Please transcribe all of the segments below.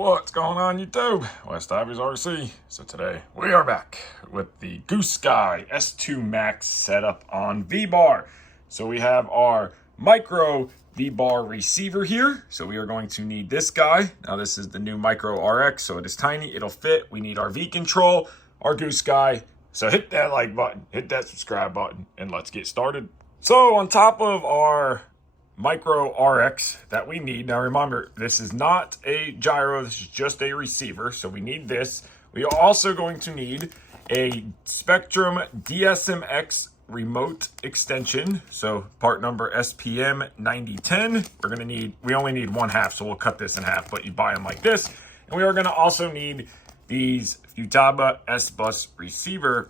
What's going on YouTube? WestHobbiesRC. So today we are back with the Goosky S2 Max setup on V-Bar. So we have our micro V-Bar receiver here. So we are going to need this guy. Now this is the new micro RX, so it is tiny, it'll fit. We need our Vcontorl, our Goosky. So hit that like button, hit that subscribe button, and let's get started. So on top of our micro RX that we need. Now remember, this is not a gyro, this is just a receiver, so we need this. We are also going to need a Spectrum DSMX remote extension, so part number SPM 9010. We only need one half, so we'll cut this in half, but you buy them like this. And we are going to also need these Futaba S-Bus receiver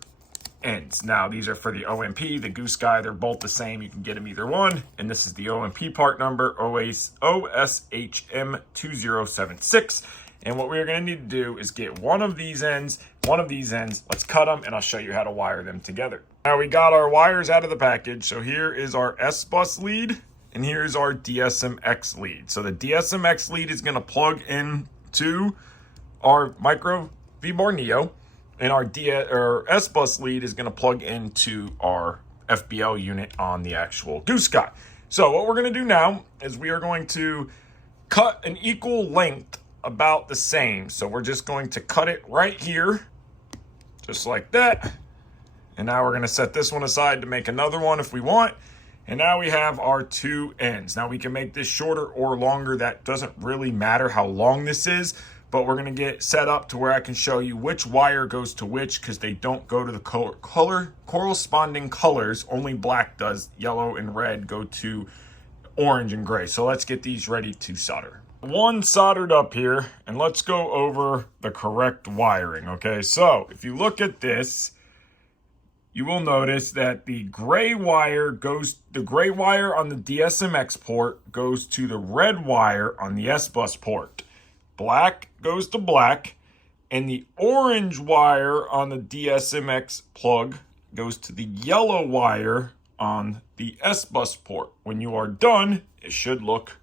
ends. Now these are for the OMP, the Goosky, they're both the same, you can get them either one. And this is the OMP part number OSHM2076. And what we're going to need to do is get one of these ends, let's cut them and I'll show you how to wire them together. Now we got our wires out of the package, so here is our S-Bus lead and here's our DSMX lead. So the DSMX lead is going to plug into our micro V-Bar Neo, and our S-Bus lead is going to plug into our FBL unit on the actual Goosky. So what we're going to do now is we are going to cut an equal length, about the same. So we're just going to cut it right here, just like that. And now we're going to set this one aside to make another one if we want. And now we have our two ends. Now we can make this shorter or longer. That doesn't really matter how long this is. But we're going to get set up to where I can show you which wire goes to which, because they don't go to the corresponding colors. Only black does. Yellow and red go to orange and gray. So let's get these ready to solder. One soldered up here, and let's go over the correct wiring. Okay, so if you look at this, you will notice that the gray wire on the DSMX port goes to the red wire on the S-Bus port. Black goes to black, and the orange wire on the DSMX plug goes to the yellow wire on the S-Bus port. When you are done, it should look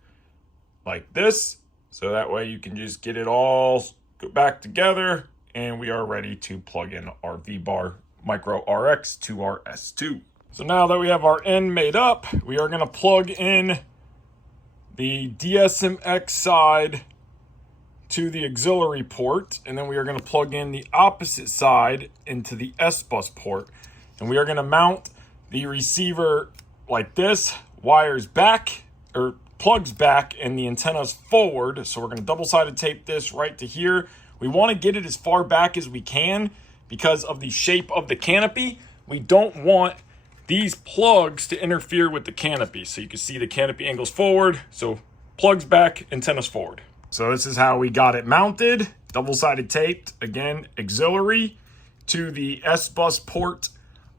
like this. So that way you can just get it all back together, and we are ready to plug in our V-Bar Micro RX to our S2. So now that we have our end made up, we are going to plug in the DSMX side to the auxiliary port, and then we are going to plug in the opposite side into the S-Bus port, and we are going to mount the receiver like this, wires back or plugs back and the antennas forward. So we're going to double-sided tape this right to here. We want to get it as far back as we can because of the shape of the canopy. We don't want these plugs to interfere with the canopy. So you can see the canopy angles forward, so plugs back, antennas forward. So this is how we got it mounted, double-sided taped, again, auxiliary to the S-Bus port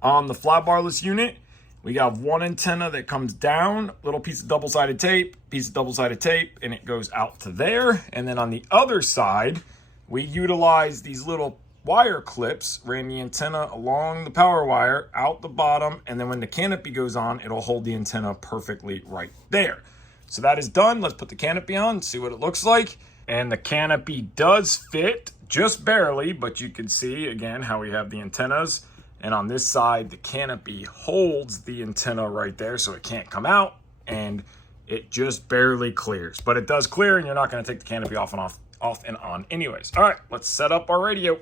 on the flat barless unit. We got one antenna that comes down, little piece of double-sided tape, and it goes out to there. And then on the other side, we utilize these little wire clips, ran the antenna along the power wire, out the bottom, and then when the canopy goes on, it'll hold the antenna perfectly right there. So that is done. Let's put the canopy on, see what it looks like. And the canopy does fit just barely, but you can see again how we have the antennas. And on this side, the canopy holds the antenna right there so it can't come out, and it just barely clears. But it does clear, and you're not going to take the canopy off and on anyways. All right, let's set up our radio.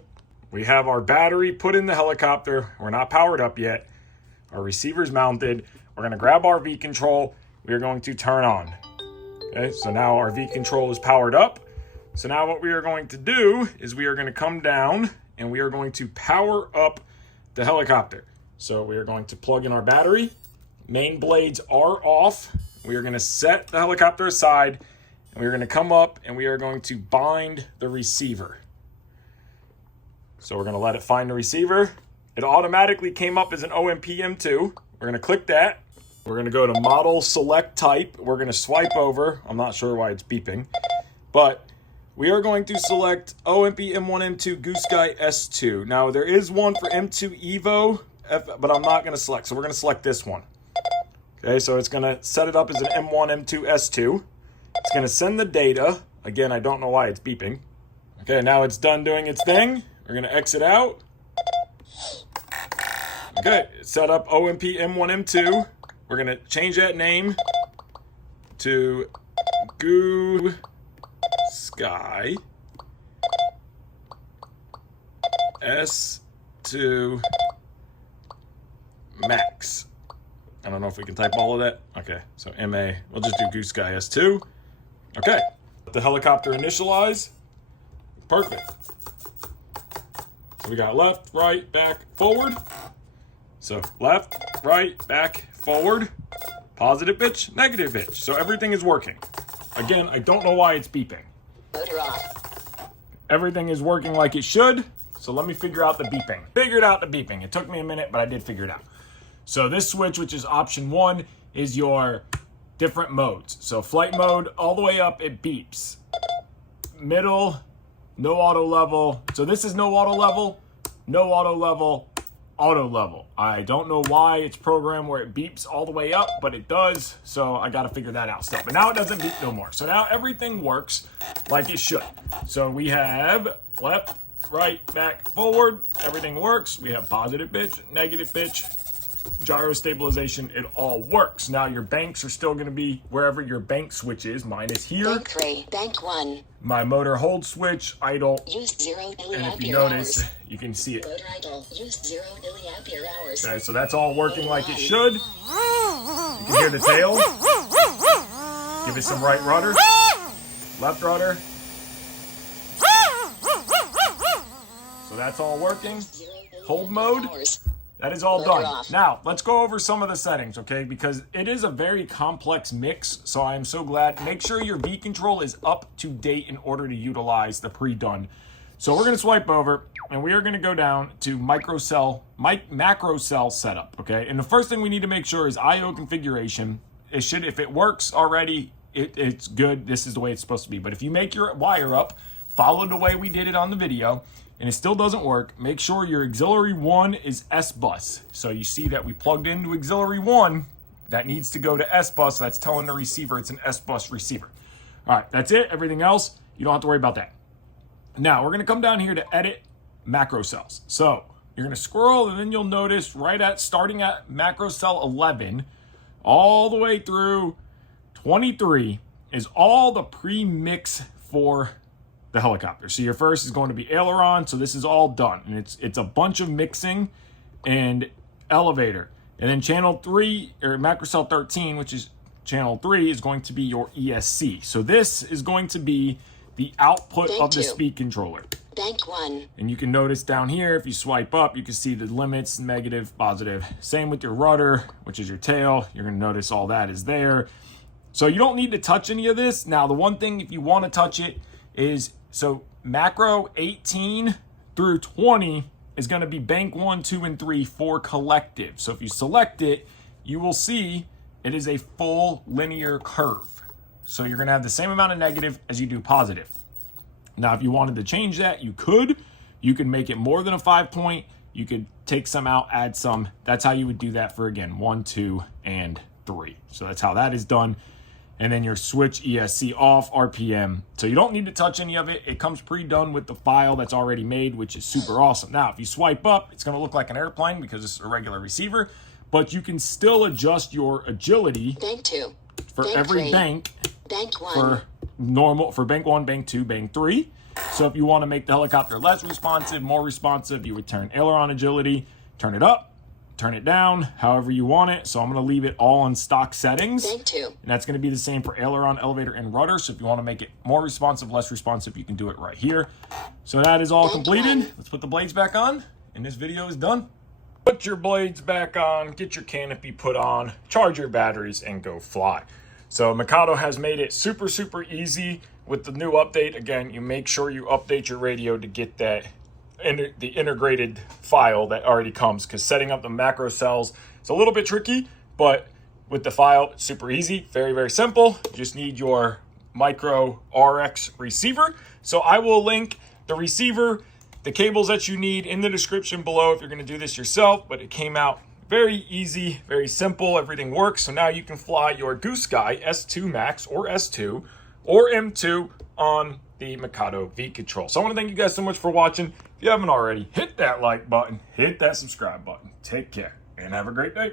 We have our battery put in the helicopter. We're not powered up yet. Our receiver's mounted. We're going to grab our Vcontorl. We are going to turn on. Okay, so now our Vcontorl is powered up. So now what we are going to do is we are going to come down and we are going to power up the helicopter. So we are going to plug in our battery. Main blades are off. We are going to set the helicopter aside, and we are going to come up and we are going to bind the receiver. So we're going to let it find the receiver. It automatically came up as an OMP M2. We're going to click that. We're going to go to model select type. We're going to swipe over. I'm not sure why it's beeping, but we are going to select OMP M1 M2 Goosky S2. Now there is one for M2 Evo, but I'm not going to select. So we're going to select this one. Okay, so it's going to set it up as an M1 M2 S2. It's going to send the data. Again, I don't know why it's beeping. Okay, now it's done doing its thing. We're gonna exit out. Okay, set up OMP M1, M2. We're gonna change that name to Goosky S2 Max. I don't know if we can type all of that. Okay, so MA, we'll just do Goosky S2. Okay, let the helicopter initialize. Perfect. So we got left, right, back, forward. So left, right, back, forward. Positive pitch, negative pitch. So everything is working. Again, I don't know why it's beeping. Motor off. Everything is working like it should. So let me figure out the beeping. Figured out the beeping. It took me a minute, but I did figure it out. So this switch, which is option 1, is your different modes. So flight mode, all the way up, it beeps. Middle, no auto level. So this is no auto level, no auto level, auto level. I don't know why it's programmed where it beeps all the way up, but it does. So I got to figure that out still. But now it doesn't beep no more. So now everything works like it should. So we have left, right, back, forward. Everything works. We have positive pitch, negative pitch, gyro stabilization. It all works. Now your banks are still going to be wherever your bank switch is. Mine is here. Bank 3, bank 1. My motor hold switch, idle. Use 0 milliampere And if you notice, hours. you can see it. Motor idle. Use 0 milliampere hours. Okay, so that's all working like it should. You can hear the tail. Give it some right rudder. Left rudder. So that's all working. 0 Hold milliampere mode. hours. That is all Motor done. off. Now, let's go over some of the settings, okay? Because it is a very complex mix, so I am so glad. Make sure your Vcontorl is up to date in order to utilize the pre-done. So we're gonna swipe over, and we are gonna go down to macro cell setup, okay? And the first thing we need to make sure is I/O configuration. If it works already, it's good. This is the way it's supposed to be. But if you make your wire up, follow the way we did it on the video, and it still doesn't work, make sure your auxiliary 1 is S-bus. So you see that we plugged into auxiliary 1, that needs to go to S-bus. That's telling the receiver it's an S-bus receiver. All right, that's it. Everything else, you don't have to worry about that. Now, we're gonna come down here to edit macro cells. So you're gonna scroll, and then you'll notice starting at macro cell 11, all the way through 23 is all the pre-mix for the helicopter. So your first is going to be aileron. So this is all done, and it's a bunch of mixing and elevator. And then channel 3 or macro cell 13, which is channel 3, is going to be your ESC. So this is going to be the output Bank of the 2. speed controller. Bank 1. And you can notice down here, if you swipe up, you can see the limits, negative, positive. Same with your rudder, which is your tail. You're gonna notice all that is there. So you don't need to touch any of this. Now, the one thing, if you wanna touch it, is so macro 18 through 20 is gonna be bank 1, 2, and 3 for collective. So if you select it, you will see it is a full linear curve. So you're gonna have the same amount of negative as you do positive. Now, if you wanted to change that, you could. You could make it more than a 5-point. You could take some out, add some. That's how you would do that for, again, 1, 2, and 3. So that's how that is done. And then your switch ESC off, RPM. So you don't need to touch any of it. It comes pre-done with the file that's already made, which is super awesome. Now, if you swipe up, it's gonna look like an airplane because it's a regular receiver, but you can still adjust your agility Bank 2. for Bank every 3. bank Bank 1. for normal, for bank 1, bank 2, bank 3. So if you want to make the helicopter less responsive, more responsive, you would turn aileron agility, turn it up, turn it down, however you want it. So I'm going to leave it all on stock settings. Bank 2. And that's going to be the same for aileron, elevator, and rudder. So if you want to make it more responsive, less responsive, you can do it right here. So that is all Bank completed. 1. Let's put the blades back on, and this video is done. Put your blades back on, get your canopy put on, charge your batteries, and go fly. So Mikado has made it super, super easy with the new update. Again, you make sure you update your radio to get that the integrated file that already comes, because setting up the macro cells is a little bit tricky, but with the file, it's super easy, very, very simple. You just need your micro RX receiver. So I will link the receiver, the cables that you need in the description below if you're going to do this yourself, but it came out very easy, very simple, everything works. So now you can fly your Goosky S2 Max or S2 or M2 on the Mikado Vcontorl. So I want to thank you guys so much for watching. If you haven't already, hit that like button, hit that subscribe button. Take care and have a great day.